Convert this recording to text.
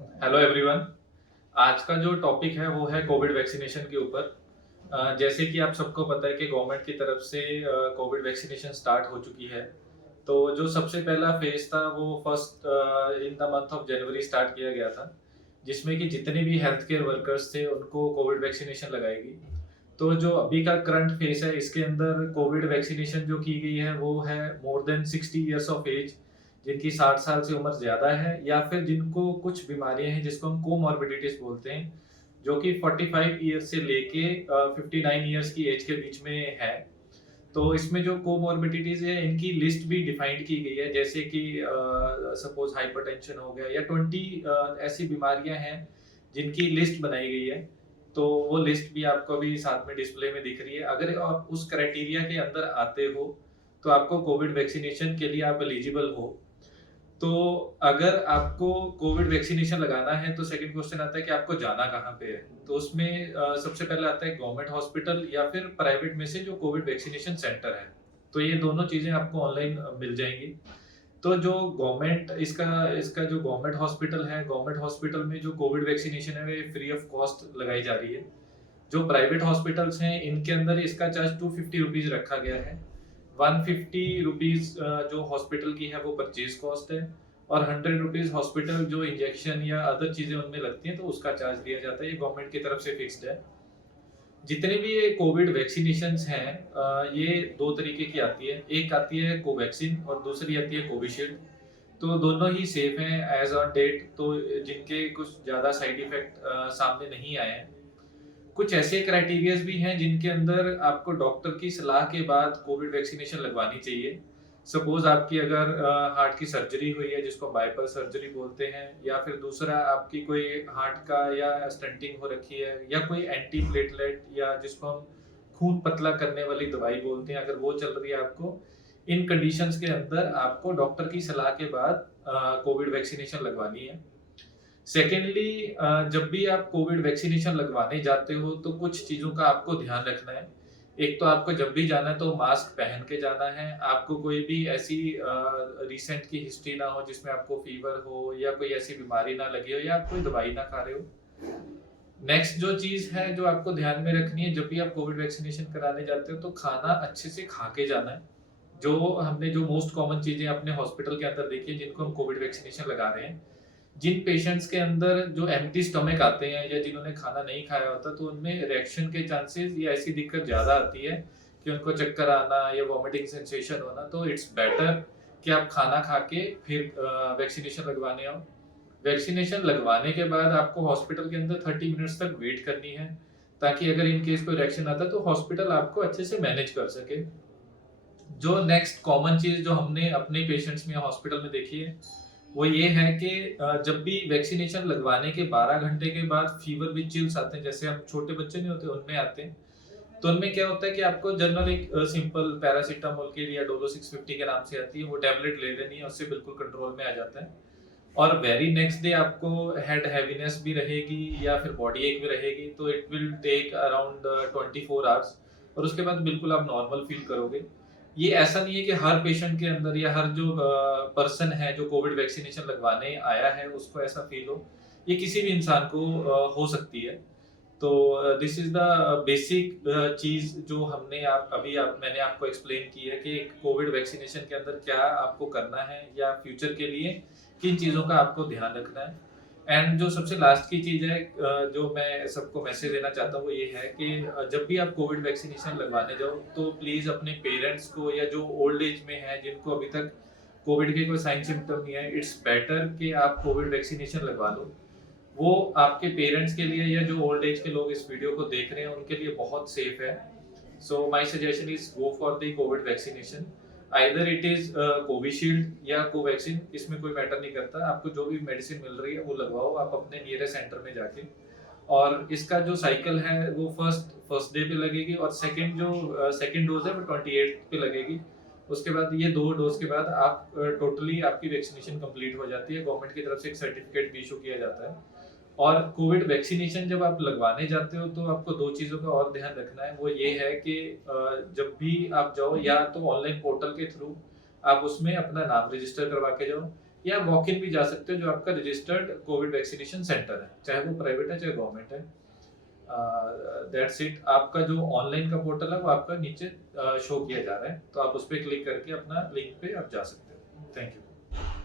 Hello everyone. आज का जो टॉपिक है वो है कोविड वैक्सीनेशन के ऊपर। जैसे कि आप सबको पता है कि गवर्नमेंट की तरफ से कोविड वैक्सीनेशन स्टार्ट हो चुकी है। तो जो सबसे पहला फेज था वो first in the month of January start किया गया था, जिसमें कि जितने भी हेल्थ केयर वर्कर्स थे उनको कोविड वैक्सीनेशन लगाएगी। तो जो अभी का करंट फेज है इसके अंदर कोविड वैक्सीनेशन जो की गई है वो है more than 60 years of age, जिनकी 60 साल से उम्र ज्यादा है या फिर जिनको कुछ बीमारियां हैं जिसको हम कोमॉर्बिडिटीज बोलते हैं, जो कि 45 ईयर्स से लेके 59 ईयर्स की एज के बीच में है। तो इसमें जो कोमॉर्बिडिटीज है इनकी लिस्ट भी डिफाइंड की गई है, जैसे कि सपोज हाइपरटेंशन हो गया या 20 ऐसी बीमारियां हैं जिनकी लिस्ट बनाई गई है। तो वो लिस्ट भी आपको अभी साथ में डिस्प्ले में दिख रही है। अगर आप उस क्राइटेरिया के अंदर आते हो तो आपको कोविड वैक्सीनेशन के लिए आप एलिजिबल हो। तो अगर आपको कोविड वैक्सीनेशन लगाना है तो सेकंड क्वेश्चन आता है कि आपको जाना कहाँ पे है। तो उसमें सबसे पहले आता है गवर्नमेंट हॉस्पिटल या फिर प्राइवेट में से जो कोविड वैक्सीनेशन सेंटर है। तो ये दोनों चीजें आपको ऑनलाइन मिल जाएंगी। तो जो गवर्नमेंट इसका इसका जो गवर्नमेंट हॉस्पिटल है, गवर्नमेंट हॉस्पिटल में जो कोविड वैक्सीनेशन है वो फ्री ऑफ कॉस्ट लगाई जा रही है। जो प्राइवेट हॉस्पिटल्स हैं इनके अंदर इसका चार्ज 250 रुपीज रखा गया है। 150 रुपीज जो हॉस्पिटल की है वो परचेज कॉस्ट है, और 100 रुपीज हॉस्पिटल जो इंजेक्शन या अदर चीजें उनमें लगती हैं तो उसका चार्ज दिया जाता है। ये गवर्नमेंट की तरफ से फिक्स्ड है। जितने भी ये कोविड वैक्सीनेशन हैं ये दो तरीके की आती है। एक आती है कोवैक्सीन और दूसरी आती है कोविशील्ड। तो दोनों ही सेफ हैं एज ऑन डेट, तो जिनके कुछ ज्यादा साइड इफेक्ट सामने नहीं आए हैं। कुछ ऐसे क्राइटेरियाज भी हैं जिनके अंदर आपको डॉक्टर की सलाह के बाद कोविड वैक्सीनेशन लगवानी चाहिए। सपोज आपकी अगर हार्ट की सर्जरी हुई है जिसको बाईपास सर्जरी बोलते हैं, या फिर दूसरा आपकी कोई हार्ट का या स्टंटिंग हो रखी है, या कोई एंटी प्लेटलेट या जिसको हम खून पतला करने वाली दवाई बोलते हैं, अगर वो चल रही है आपको, इन कंडीशंस के अंदर आपको डॉक्टर की सलाह के बाद कोविड वैक्सीनेशन लगवानी है। सेकेंडली, जब भी आप कोविड वैक्सीनेशन लगवाने जाते हो तो कुछ चीजों का आपको ध्यान रखना है। एक तो आपको जब भी जाना है तो मास्क पहन के जाना है। आपको कोई भी ऐसी रिसेंट की हिस्ट्री ना हो जिसमें आपको फीवर हो या कोई ऐसी बीमारी ना लगी हो या आप कोई दवाई ना खा रहे हो। नेक्स्ट जो चीज है जो आपको ध्यान में रखनी है जब भी आप कोविड वैक्सीनेशन कराने जाते हो तो खाना अच्छे से खा के जाना है। जो हमने जो मोस्ट कॉमन चीजें अपने हॉस्पिटल के अंदर देखी है जिनको हम कोविड वैक्सीनेशन लगा रहे हैं, जिन पेशेंट्स के अंदर जो एम्प्टी स्टमक आते हैं या जिन्होंने खाना नहीं खाया होता तो उनमें रिएक्शन के चांसेस या ऐसी दिक्कत ज्यादा आती है कि उनको चक्कर आना या वॉमिटिंग सेंसेशन होना। तो इट्स बेटर कि आप खाना खा के फिर वैक्सीनेशन लगवाने आओ। वैक्सीनेशन लगवाने के बाद आपको हॉस्पिटल के अंदर 30 मिनट्स तक वेट करनी है, ताकि अगर इन केस कोई रिएक्शन आता है तो हॉस्पिटल आपको अच्छे से मैनेज कर सके। जो नेक्स्ट कॉमन चीज जो हमने अपने पेशेंट्स में हॉस्पिटल में देखी है वो ये है कि जब भी वैक्सीनेशन लगवाने के 12 घंटे के बाद फीवर विद चिल्स आते हैं, जैसे हम छोटे बच्चे नहीं होते उनमें आते हैं। तो उनमें क्या होता है कि आपको जनरल एक सिंपल पैरासीटामोल की या डोलो 650 के नाम से आती है, वो टैबलेट ले लेनी है, उससे बिल्कुल कंट्रोल में आ जाता है। और वेरी नेक्स्ट डे आपको हेड हैवीनेस भी रहेगी या फिर बॉडी एक भी रहेगी, तो it will take around 24 hours, और उसके बाद बिल्कुल आप नॉर्मल फील करोगे। ये ऐसा नहीं है कि हर पेशेंट के अंदर या हर जो पर्सन है जो कोविड वैक्सीनेशन लगवाने आया है उसको ऐसा फील हो। ये किसी भी इंसान को हो सकती है। तो दिस इज द बेसिक चीज जो हमने मैंने आपको एक्सप्लेन की है कि कोविड वैक्सीनेशन के अंदर क्या आपको करना है या फ्यूचर के लिए किन चीजों का आपको ध्यान रखना है। एंड जो सबसे लास्ट की चीज है जो मैं सबको मैसेज देना चाहता हूँ वो ये है कि जब भी आप कोविड वैक्सीनेशन लगवाने जाओ तो प्लीज अपने पेरेंट्स को या जो ओल्ड एज में है जिनको अभी तक कोविड के कोई साइन सिम्टम नहीं है, इट्स बेटर कि आप कोविड वैक्सीनेशन लगवा लो। वो आपके पेरेंट्स के लिए या जो ओल्ड एज के लोग इस वीडियो को देख रहे हैं उनके लिए बहुत सेफ है। So my suggestion is go for the Covid vaccination. Either it is Covishield या कोवैक्सीन, इसमें कोई मैटर नहीं करता। आपको जो भी मेडिसिन मिल रही है वो लगवाओ आप अपने नियरेस्ट सेंटर में जाके। और इसका जो साइकिल है वो फर्स्ट डे पे लगेगी, और सेकंड जो सेकंड डोज है वो 28 पे लगेगी। उसके बाद ये दो डोज के बाद आप टोटली आपकी वैक्सीनेशन कंप्लीट हो जाती है। गवर्नमेंट की तरफ से एक सर्टिफिकेट भी इशू किया जाता है। और कोविड वैक्सीनेशन जब आप लगवाने जाते हो तो आपको दो चीजों का और ध्यान रखना है, वो ये है कि जब भी आप जाओ या तो ऑनलाइन पोर्टल के थ्रू आप उसमें अपना नाम रजिस्टर करवा के जाओ, या वॉक इन भी जा सकते हो जो आपका रजिस्टर्ड कोविड वैक्सीनेशन सेंटर है, चाहे वो प्राइवेट है चाहे गवर्नमेंट है। That's it. आपका जो ऑनलाइन का पोर्टल है वो आपका नीचे शो किया जा रहा है, तो आप उस पर क्लिक करके अपना लिंक पे आप जा सकते हो। Thank you.